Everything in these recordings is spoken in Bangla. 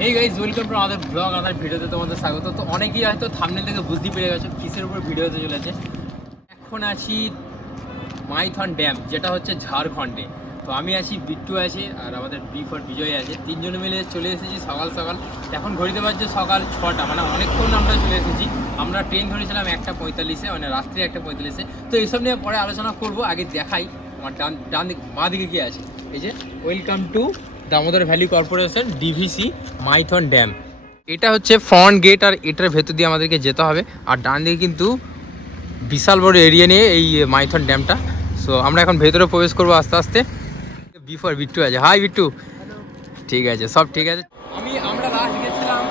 হেই গাইজ ওয়েলকাম টু আমাদের ব্লগ আমাদের ভিডিওতে তোমাদের স্বাগত। তো অনেকেই হয়তো থামনেল থেকে বুঝতে পেরে গেছো, কিসের উপর ভিডিও হতে চলেছে। এখন আছি মাইথন ড্যাম, যেটা হচ্ছে ঝাড়খণ্ডে। তো আমি আছি, বিট্টু আছে, আর আমাদের বি ফর বিজয় আছে। তিনজন মিলে চলে এসেছি সকাল সকাল। এখন ঘড়িতে বাজছে সকাল ছটা মানে অনেকক্ষণ আমরা চলে এসেছি। আমরা ট্রেন ধরেছিলাম একটা পঁয়তাল্লিশে মানে রাত্রি একটা পঁয়তাল্লিশে। তো এইসব নিয়ে পরে আলোচনা করব, আগে দেখাই। আমার ডান ডান দিক, বাঁ দিকে কি আছে? এই যে welcome to Damodar valley corporation DVC Maithon dam. এটা হচ্ছে ফ্রন্ট গেট আর এটার ভেতর দিয়ে আমাদেরকে যেতে হবে। আর ডান দিকে কিন্তু বিশাল বড় এরিয়া নিয়ে এই মাইথন ড্যামটা। সো আমরা এখন ভেতরে প্রবেশ করব আস্তে আস্তে। বিফোর বিট্টু আছে। হাই বিট্টু। ঠিক আছে, সব ঠিক আছে। আমি, আমরা লাস্ট গেছিলাম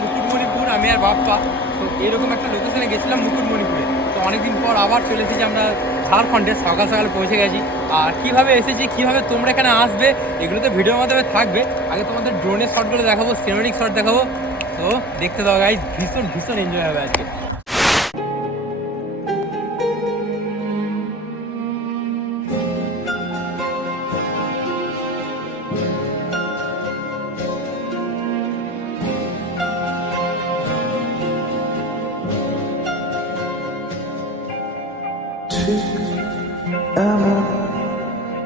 মুকুটমণিপুর, আমি আর বাপ্পা। তো এরকম একটা লোকেশনে গেছিলাম মুকুটমণিপুরে। তো অনেকদিন পর আবার চলে এসেছি আমরা ঝাড়খণ্ডে সকাল সকাল পৌঁছে গেছি। আর কীভাবে এসেছি, কীভাবে তোমরা এখানে আসবে, এগুলো তো ভিডিওর মাধ্যমে থাকবে। আগে তোমাদের ড্রোনের শটগুলো দেখাবো সিনেমেটিক শট দেখাবো। তো দেখতে দাও গাইজ ভীষণ ভীষণ এনজয় হবে আজকে।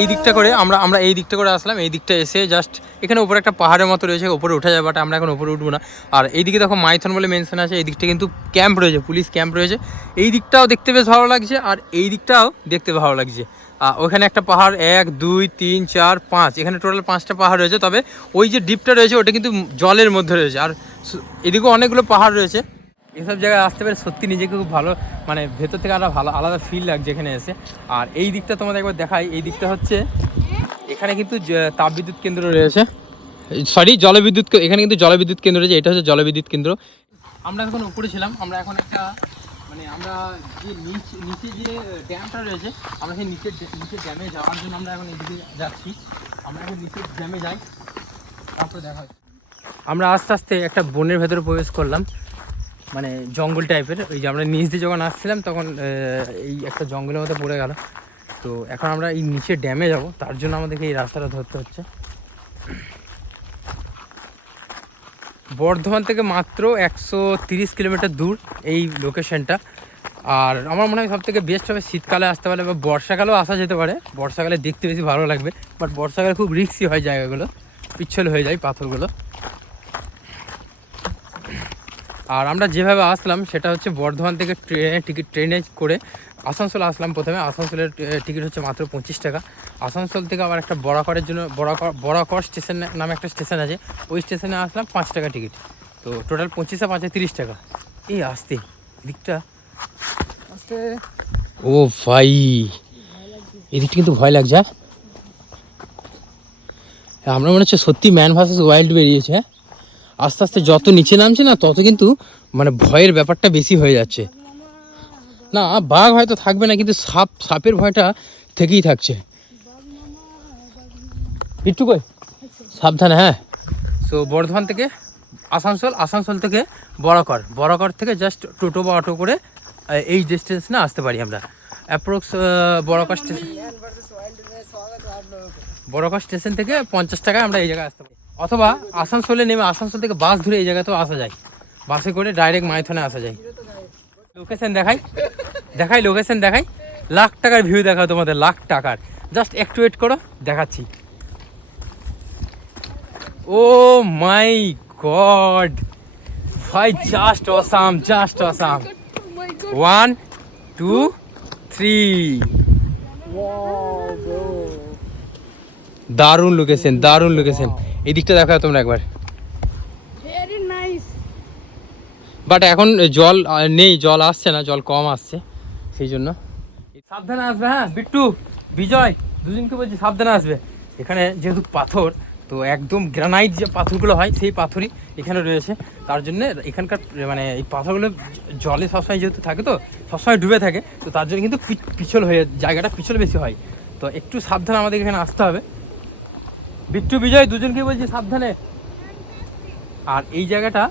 এই- দিকটা করে আমরা আমরা এই দিকটা করে আসলাম, এই দিকটা এসে জাস্ট এখানে উপরে একটা পাহাড়ের মতো রয়েছে, উপরে ওঠা যায় বাট আমরা এখন উপরে উঠবো না। আর এইদিকে দেখো মাইথন বলে মেনশন আছে, এই দিকটা কিন্তু ক্যাম্প রয়েছে পুলিশ ক্যাম্প রয়েছে। এই দিকটাও দেখতে বেশ ভালো লাগছে, আর এই দিকটাও দেখতে ভালো লাগছে। ওখানে একটা পাহাড়, এক, দুই, তিন, চার, পাঁচ, এখানে টোটাল পাঁচটা পাহাড় রয়েছে, তবে ওই যে ডিপটা রয়েছে, ওটা কিন্তু জলের মধ্যে রয়েছে। আর এদিকেও অনেকগুলো পাহাড় রয়েছে। এসব জায়গায় আসতে পেরে সত্যি নিজেকে খুব ভালো মানে ভেতর থেকে আরও ভালো, আলাদা ফিল লাগছে এখানে এসে। আর এই দিকটা তোমাদের একবার দেখাই, এই দিকটা হচ্ছে এখানে কিন্তু তাপবিদ্যুৎ কেন্দ্র রয়েছে। সরি জলবিদ্যুৎ এখানে কিন্তু জলবিদ্যুৎ কেন্দ্র রয়েছে, এটা হচ্ছে জলবিদ্যুৎ কেন্দ্র। আমরা এখন উপরে ছিলাম, আমরা এখন একটা মানে আমরা যে নিচ, নিচে যে ড্যামটা রয়েছে, আমরা সেই নিচের নিচের ড্যামে যাওয়ার জন্য আমরা এখন এদিকে যাচ্ছি। আমরা এখন নিচের ড্যামে যাই, তারপরে দেখা। আমরা আস্তে আস্তে একটা বনের ভেতরে প্রবেশ করলাম। মানে জঙ্গল টাইপের ওই যে আমরা নিচ দিয়ে যখন আসছিলাম তখন এই একটা জঙ্গলের মধ্যে পড়ে গেল। তো এখন আমরা এই নিচে ড্যামে যাব, তার জন্য আমাদেরকে এই রাস্তাটা ধরতে হচ্ছে। বর্ধমান থেকে মাত্র একশো তিরিশ কিলোমিটার দূর এই লোকেশনটা আর আমার মনে হয় সব থেকে বেস্ট হবে শীতকালে আসতে পারে বা বর্ষাকালেও আসা যেতে পারে। বর্ষাকালে দেখতে বেশি ভালো লাগবে বাট বর্ষাকালে খুব রিক্সি হয় জায়গাগুলো। পিচ্ছল হয়ে যায় পাথরগুলো। আর আমরা যেভাবে আসলাম, সেটা হচ্ছে বর্ধমান থেকে ট্রেনে টিকিট, ট্রেনে করে আসানসোল আসলাম প্রথমে। আসানসোলের টিকিট হচ্ছে মাত্র পঁচিশ টাকা। আসানসোল থেকে আবার একটা বড়াকরের জন্য বড়াকর বড়াকর স্টেশন নামে একটা স্টেশন আছে। ওই স্টেশনে আসলাম পাঁচ টাকা টিকিট। তো টোটাল পঁচিশে পাঁচে তিরিশ টাকা। এই আসতে দিকটা ও ভাই, এদিকটা কিন্তু ভয় লাগছে হ্যাঁ? আমরা মনে হচ্ছে সত্যি ম্যান ভার্সেস ওয়াইল্ড বেরিয়েছে হ্যাঁ? আস্তে আস্তে যত নিচে নামছে না, তত কিন্তু মানে ভয়ের ব্যাপারটা বেশি হয়ে যাচ্ছে। না, বাঘ হয়তো থাকবে না, কিন্তু সাপ, সাপের ভয়টা থেকেই থাকছে। একটু কই? সাবধানে হ্যাঁ। সো বর্ধমান থেকে আসানসোল আসানসোল থেকে বড়কর। বড়কর থেকে জাস্ট টোটো বা অটো করে এই ডিস্টেন্স না আসতে পারি আমরা। Approx Barakar station Barakar station থেকে পঞ্চাশ টাকায় আমরা এই জায়গায় আসতে পারি। অথবা আসানসোলে নেমে আসানসোল থেকে বাস ধরে এই জায়গাতেও আসা যায়। বাসে করে ডাইরেক্ট মাইথনে আসা যায়। লোকেশন দেখাই। দেখাই লোকেশন দেখাই। লাখ টাকার ভিউ দেখাও তোমাদের লাখ টাকার। জাস্ট একটু ওয়েট করো দেখাচ্ছি। ও মাই গড ভাই just awesome just awesome one two three দারুণ লোকেশন দারুণ লোকেশন এই দিকটা দেখাও তোমরা একবার. বাট এখন জল নেই জল আসছে না জল কম আসছে সেই জন্য। সাবধানে আসবে হ্যাঁ? বিট্টু বিজয় দুজনকে বলছি সাবধানে আসবে। এখানে যেহেতু পাথর তো একদম গ্রানাইট যে পাথরগুলো হয় সেই পাথরই এখানে রয়েছে। তার জন্য এখানকার মানে এই পাথরগুলো জলে সবসময় যেহেতু থাকে তো সবসময় ডুবে থাকে তো তার জন্য কিন্তু পি- পিছল হয়ে জায়গাটা পিছল বেশি হয়। তো একটু সাবধানে আমাদের এখানে আসতে হবে। বিট্টু বিজয় দুজনকে বলছি সাবধানে। আর এই জায়গাটা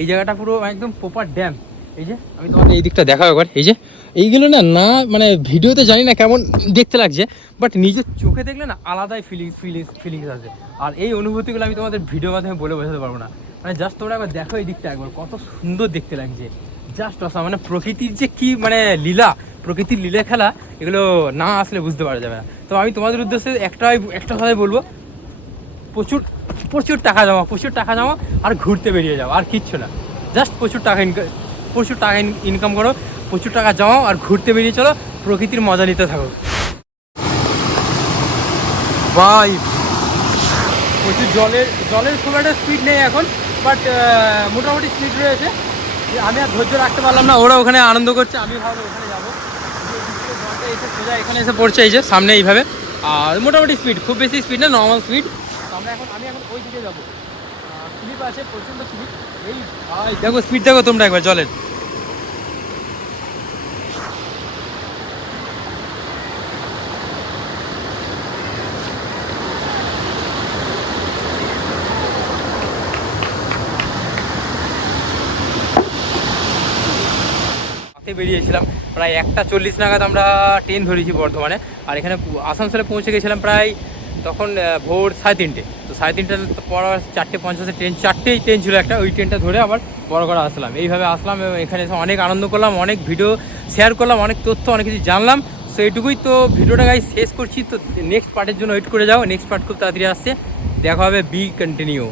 এই জায়গাটা পুরো একদম প্রপার ড্যাম এই যে, আমি তোমাকে এই দিকটা দেখাবো একবার। এই যে, এইগুলো না না মানে ভিডিওতে জানি না কেমন দেখতে লাগছে বাট নিজের চোখে দেখলে না আলাদাই ফিলিংস ফিলিংস ফিলিংস আছে আর এই অনুভূতিগুলো আমি তোমাদের ভিডিও মাধ্যমে বলে বোঝাতে পারব না। মানে জাস্ট তোমরা একবার দেখো এই দিকটা একবার, কত সুন্দর দেখতে লাগছে। জাস্ট অসা মানে প্রকৃতির যে কি মানে লীলা, প্রকৃতির লীলা খেলা, এগুলো না আসলে বুঝতে পারা যাবে না। তো আমি তোমাদের উদ্দেশ্যে একটাই, একটা কথাই বলব প্রচুর প্রচুর টাকা জমা প্রচুর টাকা জমা আর ঘুরতে বেরিয়ে যাও আর কিচ্ছু না। জাস্ট প্রচুর টাকা ইনকাম প্রচুর টাকা ইনকাম করো প্রচুর টাকা জমাও আর ঘুরতে বেরিয়ে চলো প্রকৃতির মজা নিতে থাকো। ভাই। প্রচুর জলের জলের খুব একটা স্পিড নেই এখন বাট মোটামুটি স্পিড রয়েছে। আমি আর ধৈর্য রাখতে পারলাম না ওরা ওখানে আনন্দ করছে আমি ভাবলাম ওখানে যাব। সোজা এখানে এসে পড়ছে এই যে সামনে এইভাবে। আর মোটামুটি স্পিড খুব বেশি স্পিড না নর্মাল স্পিড আমরা এখন আমি এখন ওই দিকে যাব। স্লিপ আছে প্রচণ্ড স্লিপ এই ভাই দেখো স্পিড দেখো তোমরা একবার জলের। বেরিয়েছিলাম প্রায় একটা চল্লিশ নাগাদ আমরা ট্রেন ধরেছি বর্ধমানে। আর এখানে আসানসোলে পৌঁছে গেছিলাম প্রায় তখন ভোর সাড়ে তিনটে। তো সাড়ে তিনটে পর চারটে পঞ্চাশে ট্রেন, চারটেই ট্রেন ছিল একটা, ওই ট্রেনটা ধরে আবার বড় করে আসলাম। এইভাবে আসলাম এবং এখানে এসে অনেক আনন্দ করলাম, অনেক ভিডিও শেয়ার করলাম, অনেক তথ্য, অনেক কিছু জানলাম। সো এইটুকুই তো ভিডিওটা গাই শেষ করছি। তো নেক্সট পার্টের জন্য ওয়েট করে যাও নেক্সট পার্ট খুব তাড়াতাড়ি আসছে। দেখা হবে বি কন্টিনিউ